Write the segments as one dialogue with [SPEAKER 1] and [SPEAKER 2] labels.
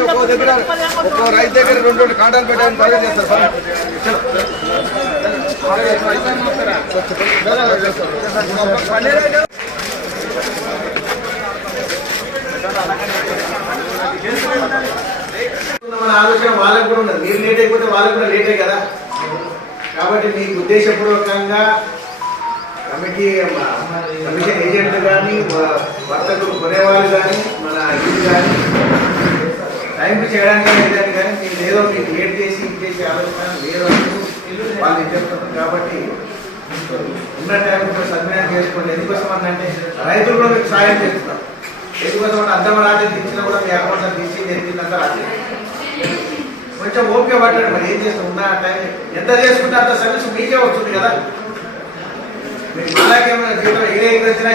[SPEAKER 1] ఒక్కో దగ్గర ఒక్కో రైతు దగ్గర రెండు రెండు కాంటాలు పెట్టాలని బాగా చేస్తారు సార్
[SPEAKER 2] మన ఆలోచన వాళ్ళకు కూడా ఉండదు మీరు లేట్ అయిపోతే వాళ్ళకు కూడా లేటే కదా? కాబట్టి మీ ఉద్దేశపూర్వకంగా కమిటీ కమిషన్ ఏజెంట్ కానీ వర్తకులు కొనేవాళ్ళు కానీ మన ఇది కానీ టైంకి చేయడానికి లేదని కానీ మీరు ఏదో మీరు లేట్ చేసి ఇది చేసి ఆలోచన లేదు వాళ్ళు చెప్తున్నారు. కాబట్టి ఉన్న టైం కూడా సద్వినియోగం చేసుకోండి. ఎందుకోసం అంటే రైతులు కూడా మీకు సాయం చేస్తున్నారు. ఎందుకోసం అంటే అర్థం రాజు తీర్చినా కూడా మీ అకౌంట్లో తీసి జరిగిందంతా రాజు కొంచెం ఓపిక పట్టాడు మరి ఏం చేస్తాం ఉన్న టైం ఎంత చేసుకుంటే అంత సర్వీస్ మీకే వస్తుంది కదా. మీకు అలాగేమైనా జీవితం ఏ ఎగిరి వచ్చినా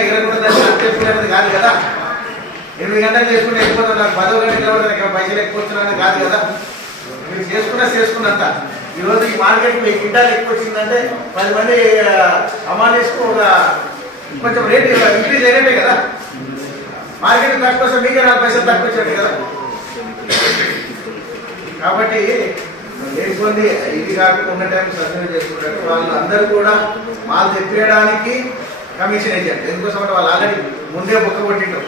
[SPEAKER 2] చెప్పినది కాదు కదా. ఎనిమిది గంటలు చేసుకుంటే వెళ్ళిపోతాం నాకు పదో గంటలు నిలబడతాను పైసలు ఎక్కువ వచ్చినా కాదు కదా. మీరు చేసుకున్నా చేసుకున్నంత. ఈరోజు ఈ మార్కెట్ మీ కింటాలు ఎక్కువ వచ్చిందంటే పది మంది అమానేసుకు ఒక కొంచెం రేట్ ఇంక్రీజ్ అయినట్టే కదా. మార్కెట్ తక్కువ వస్తే మీకే నాలుగు పైసలు తక్కువ వచ్చినట్టు కదా. కాబట్టి లేకపోతే ఇది కాకుండా ఉన్న టైం సద్వినియోగం చేసుకుంటారు. వాళ్ళు అందరూ కూడా మాల్ తెప్పించడానికి కమిషన్ ఏజెంట్. ఎందుకోసం అంటే వాళ్ళు ఆల్రెడీ ముందే బుక్క కొట్టిండ్రు.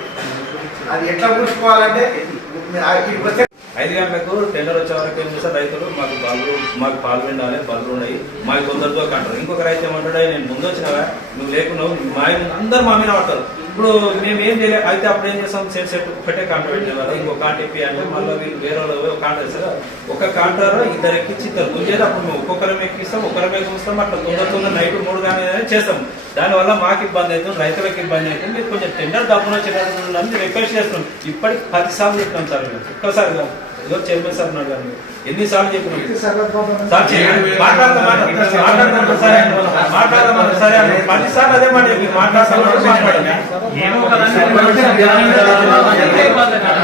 [SPEAKER 2] అది ఎట్లా పూడ్చుకోవాలంటే ఈ వచ్చే
[SPEAKER 3] ఐదు గంటలకు టెండర్ వచ్చే వరకు ఏం చేస్తారు రైతులు? మాకు బల్లు మాకు పాలు పిండాలి బల్లు ఉన్నాయి. మాకు కొందరితో కంటారు ఇంకొక రైతు ఏమంటాడు నేను ముందు వచ్చినావా? నువ్వు లేకున్నావు మా అందరు మా మీద పడతారు. ఇప్పుడు మేము ఏం చేయలేదు అయితే అప్పుడు ఏం చేస్తాం సేమ్ సెట్ ఒకటే కాంట పెట్టిన ఇంకో కాంట్రాక్ట్ అంటే మళ్ళీ వీళ్ళు వేరే వాళ్ళు కాంట్రాక్ట్ సార్ ఒక కాంటారు ఇద్దరు ఎక్కించి ఇద్దరు గుంజేది అప్పుడు మేము ఒక్కొక్కరం ఎక్కిస్తాం ఒక్కరం ఎక్కిస్తాం అట్లా తొందర తొందర నైట్ మూడు కానీ చేస్తాం. దానివల్ల మాకు ఇబ్బంది అవుతుంది రైతులకు ఇబ్బంది అవుతుంది. మీరు కొంచెం టెండర్ డబ్బున వచ్చిన రిక్వెస్ట్ చేస్తున్నాం. ఇప్పటికి పది సార్లు చెప్తాం సార్ ఒక్కసారి కాదు. ఏదో చైర్మన్ సార్ ఉన్నాడు కానీ ఎన్నిసార్లు చెప్పినాం సార్ చేయండి. మాట్లాడదాం, మాట్లాడదాం. మాట్లాడదాం, సరే అండి. మాట్లాడదాం, సరే అండి. పది సార్లు అదే మాట చెప్పి మాట్లాడదాం, మాట్లాడండి.
[SPEAKER 4] ఏమో కదండి ఇప్పుడు వచ్చిన జ్ఞానం కదా, అంతే ఇబ్బంది కదా.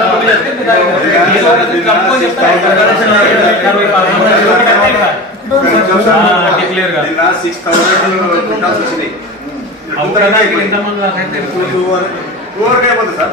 [SPEAKER 4] ఏదో ఒకటి తప్పు చెప్తారు. ఇరవై పదహారు ఒకటి అంతే కదా. ఆ, declare గా.
[SPEAKER 1] నిన్న సిక్స్ థౌసండ్ క్వింటాల్స్ వచ్చినాయి
[SPEAKER 4] అవుతారా? ఇప్పుడు ఇంతమంది దాకా అయితే
[SPEAKER 1] టూ టూ వరకు టూ వరకు అయిపోతుంది సార్